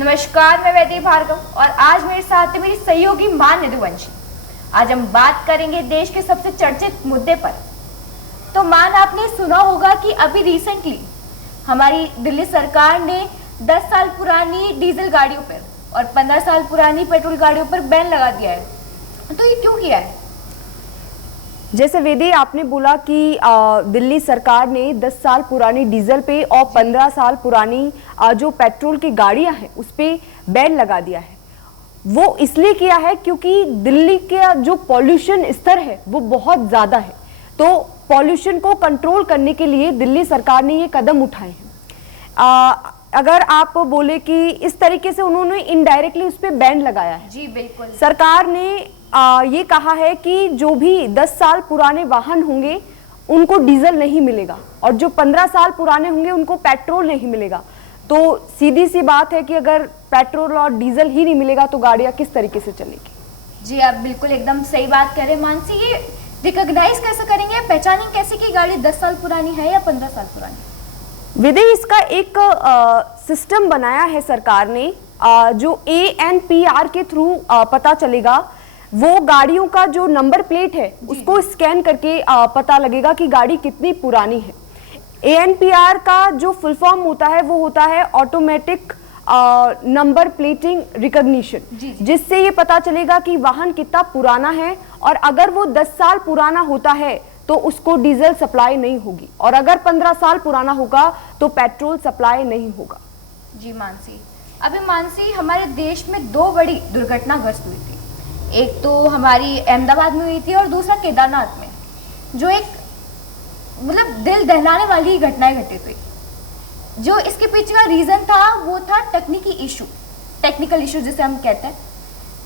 नमस्कार, मैं वैदेही भार्गव और आज मेरे साथ है मेरी सहयोगी मान निधुवंशी। आज हम बात करेंगे देश के सबसे चर्चित मुद्दे पर। तो मान, आपने सुना होगा कि अभी रिसेंटली हमारी दिल्ली सरकार ने 10 साल पुरानी डीजल गाड़ियों पर और 15 साल पुरानी पेट्रोल गाड़ियों पर बैन लगा दिया है। तो ये क्यों किया है? जैसे वेदी आपने बोला कि दिल्ली सरकार ने 10 साल पुरानी डीजल पे और 15 साल पुरानी जो पेट्रोल की गाड़ियां हैं उस पे बैन लगा दिया है। वो इसलिए किया है क्योंकि दिल्ली का जो पॉल्यूशन स्तर है वो बहुत ज़्यादा है। तो पॉल्यूशन को कंट्रोल करने के लिए दिल्ली सरकार ने ये कदम उठाए हैं। अगर आप बोले कि इस तरीके से उन्होंने इनडायरेक्टली उस पर बैन लगाया है। जी बिल्कुल। सरकार ने ये कहा है कि जो भी 10 साल पुराने वाहन होंगे उनको डीजल नहीं मिलेगा और जो 15 साल पुराने होंगे उनको पेट्रोल नहीं मिलेगा। तो सीधी सी बात है कि अगर पेट्रोल और डीजल ही नहीं मिलेगा तो गाड़ियां किस तरीके से चलेगी। जी, आप बिल्कुल एकदम सही बात कह रहे हैं मानसी। ये रिकॉग्नाइज कैसे करेंगे, पहचानेंगे कैसे कि गाड़ी 10 साल पुरानी है या 15 साल पुरानी? विधि इसका एक सिस्टम बनाया है सरकार ने, जो ANPR के थ्रू पता चलेगा। वो गाड़ियों का जो नंबर प्लेट है उसको स्कैन करके पता लगेगा कि गाड़ी कितनी पुरानी है। ANPR का जो फुल फॉर्म होता है वो होता है ऑटोमेटिक नंबर प्लेटिंग रिकॉग्निशन, जिससे ये पता चलेगा कि वाहन कितना पुराना है। और अगर वो 10 साल पुराना होता है तो उसको डीजल सप्लाई नहीं होगी और अगर 15 साल पुराना होगा तो पेट्रोल सप्लाई नहीं होगा। जी मानसी, अभी मानसी हमारे देश में 2 बड़ी दुर्घटनाग्रस्त हुई थी। एक तो हमारी अहमदाबाद में हुई थी और दूसरा केदारनाथ में, जो एक मतलब दिल दहलाने वाली घटनाएं घटित हुई। जो इसके पीछे का रीजन था वो था टेक्निकल इशू जिसे हम कहते हैं।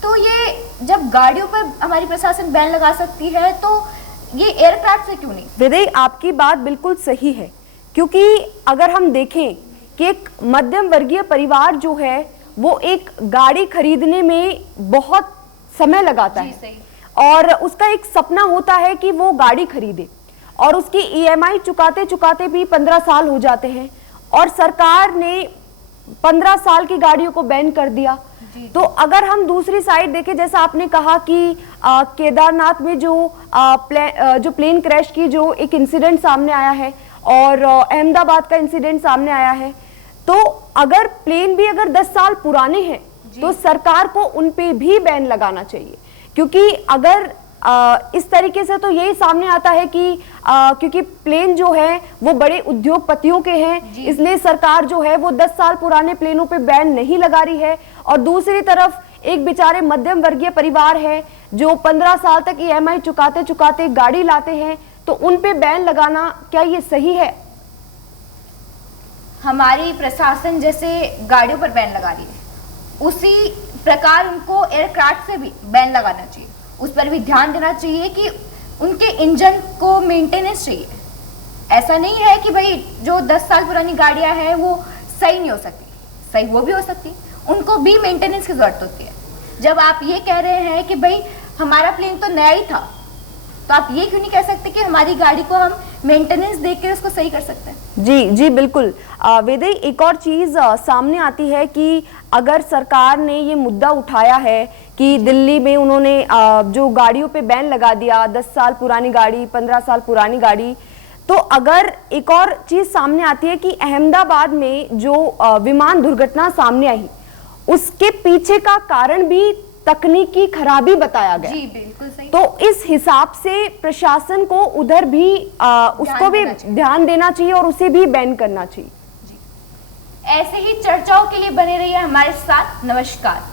तो ये जब गाड़ियों पर हमारी प्रशासन बैन लगा सकती है तो ये एयरक्राफ्ट से क्यों नहीं? विदय, आपकी बात बिल्कुल सही है, क्योंकि अगर हम देखें कि एक मध्यम वर्गीय परिवार जो है वो एक गाड़ी खरीदने में बहुत समय लगाता है और उसका एक सपना होता है कि वो गाड़ी खरीदे और उसकी EMI चुकाते चुकाते भी 15 साल हो जाते हैं और सरकार ने 15 साल की गाड़ियों को बैन कर दिया। तो अगर हम दूसरी साइड देखें, जैसा आपने कहा कि केदारनाथ में जो प्लेन क्रैश की जो एक इंसिडेंट सामने आया है और अहमदाबाद का इंसिडेंट सामने आया है, तो अगर प्लेन भी अगर 10 साल पुराने हैं तो सरकार को उन पे भी बैन लगाना चाहिए। क्योंकि अगर इस तरीके से तो यही सामने आता है कि क्योंकि प्लेन जो है वो बड़े उद्योगपतियों के हैं, इसलिए सरकार जो है वो 10 साल पुराने प्लेनों पे बैन नहीं लगा रही है। और दूसरी तरफ एक बेचारे मध्यम वर्गीय परिवार है जो 15 साल तक EMI चुकाते चुकाते गाड़ी लाते हैं, तो उन पे बैन लगाना क्या ये सही है? हमारी प्रशासन जैसे गाड़ियों पर बैन लगा रही है, उसी प्रकार उनको एयरक्राफ्ट से भी बैन लगाना चाहिए। उस पर भी ध्यान देना चाहिए कि उनके इंजन को मेंटेनेंस चाहिए। ऐसा नहीं है कि भाई जो 10 साल पुरानी गाड़ियां हैं वो सही नहीं हो सकती, सही वो भी हो सकती, उनको भी मेंटेनेंस की जरूरत होती है। जब आप ये कह रहे हैं कि भाई हमारा प्लेन तो नया ही था, तो आप ये क्यों नहीं कह सकते कि हमारी गाड़ी को हम मेंटेनेंस देकर उसको सही कर सकते हैं? जी बिल्कुल। वेदई, एक और चीज सामने आती है कि अगर सरकार ने ये मुद्दा उठाया है कि दिल्ली में उन्होंने जो गाड़ियों पे बैन लगा दिया, 10 साल पुरानी गाड़ी, 15 साल पुरानी गाड़ी, तो अगर एक और चीज सामने आती है कि अहमदाबाद में जो विमान दुर्घटना सामने आई उसके पीछे का कारण भी तकनीकी खराबी बताया गया। जी बिल्कुल सही। तो इस हिसाब से प्रशासन को उधर भी उसको भी ध्यान देना चाहिए और उसे भी बैन करना चाहिए। ऐसे ही चर्चाओं के लिए बने रहिए हमारे साथ। नमस्कार।